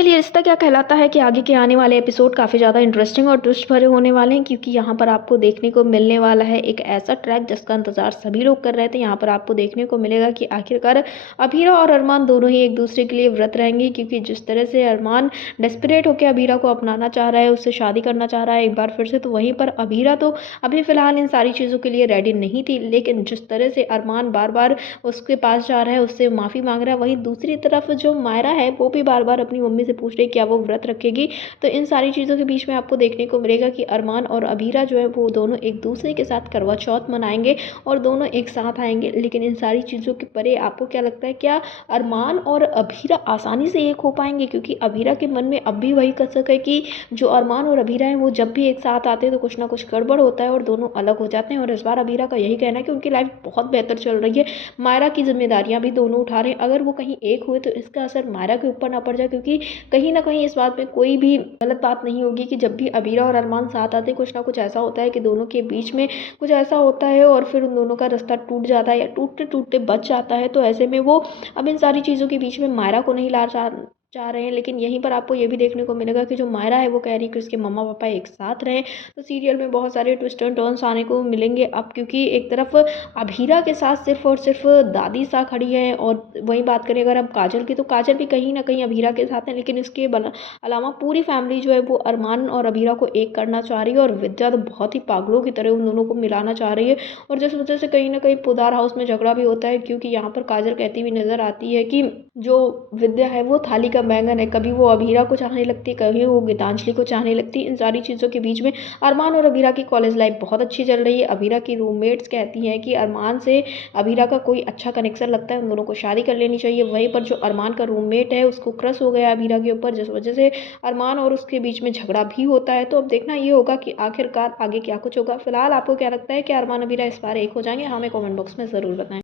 Serial ये रिश्ता क्या कहलाता है कि आगे के आने वाले एपिसोड काफ़ी ज़्यादा इंटरेस्टिंग और ट्विस्ट भरे होने वाले हैं, क्योंकि यहाँ पर आपको देखने को मिलने वाला है एक ऐसा ट्रैक जिसका इंतजार सभी लोग कर रहे थे। यहाँ पर आपको देखने को मिलेगा कि आखिरकार अभीरा और अरमान दोनों ही एक दूसरे के लिए व्रत रहेंगे, क्योंकि जिस तरह से अरमान डेस्परेट होकर अभीरा को अपनाना चाह रहा है, उससे शादी करना चाह रहा है एक बार फिर से, तो वहीं पर अभीरा तो अभी फ़िलहाल इन सारी चीज़ों के लिए रेडी नहीं थी। लेकिन जिस तरह से अरमान बार बार उसके पास जा रहा है, उससे माफ़ी मांग रहा है, वहीं दूसरी तरफ जो मायरा है वो भी बार बार अपनी मम्मी से पूछ रही है क्या वो व्रत रखेगी। तो इन सारी चीज़ों के बीच में आपको देखने को मिलेगा कि अरमान और अभीरा जो है वो दोनों एक दूसरे के साथ करवा चौथ मनाएंगे और दोनों एक साथ आएंगे। लेकिन इन सारी चीज़ों के परे आपको क्या लगता है, क्या अरमान और अभीरा आसानी से एक हो पाएंगे? क्योंकि अभीरा के मन में अब भी वही कसक है कि जो अरमान और अभीरा हैं वो जब भी एक साथ आते हैं तो कुछ ना कुछ गड़बड़ होता है और दोनों अलग हो जाते हैं। और इस बार अभीरा का यही कहना है कि उनकी लाइफ बहुत बेहतर चल रही है, मायरा की जिम्मेदारियां भी दोनों उठा रहे हैं। अगर वो कहीं एक हुए तो इसका असर मायरा के ऊपर ना पड़ जाए, क्योंकि कहीं ना कहीं इस बात में कोई भी गलत बात नहीं होगी कि जब भी अबीरा और अरमान साथ आते हैं कुछ ना कुछ ऐसा होता है कि दोनों के बीच में कुछ ऐसा होता है और फिर उन दोनों का रास्ता टूट जाता है या टूटते टूटते बच जाता है। तो ऐसे में वो अब इन सारी चीज़ों के बीच में मायरा को नहीं ला चाह रहे हैं। लेकिन यहीं पर आपको ये भी देखने को मिलेगा कि जो मायरा है वो कह रही है कि उसके मम्मा पापा एक साथ रहें। तो सीरियल में बहुत सारे ट्विस्ट एंड टर्न्स आने को मिलेंगे अब, क्योंकि एक तरफ अभीरा के साथ सिर्फ और सिर्फ दादी सा खड़ी है, और वहीं बात करें अगर हम काजल की, तो काजल भी कहीं ना कहीं अभीरा के साथ है। लेकिन इसके अलावा पूरी फैमिली जो है वो अरमान और अभीरा को एक करना चाह रही है, और विद्या तो बहुत ही पागलों की तरह उन दोनों को मिलाना चाह रही है। और जिस वजह से कहीं ना कहीं पुदार हाउस में झगड़ा भी होता है, क्योंकि यहाँ पर काजल कहती हुई नजर आती है कि जो विद्या है वो थाली का बैंगन है, कभी वो अभीरा को चाहने लगती, कभी वो गीतांजलि को चाहने लगती। इन सारी चीज़ों के बीच में अरमान और अभीरा की कॉलेज लाइफ बहुत अच्छी चल रही है। अभीरा की रूममेट्स कहती हैं कि अरमान से अभीरा का कोई अच्छा कनेक्शन लगता है, उन दोनों को शादी कर लेनी चाहिए। वहीं पर जो अरमान का रूममेट है उसको क्रश हो गया अभीरा के ऊपर, जिस वजह से अरमान और उसके बीच में झगड़ा भी होता है। तो अब देखना ये होगा कि आखिरकार आगे क्या कुछ होगा। फिलहाल आपको क्या लगता है कि अरमान अभीरा इस बार एक हो जाएंगे? हमें कमेंट बॉक्स में ज़रूर बताएं।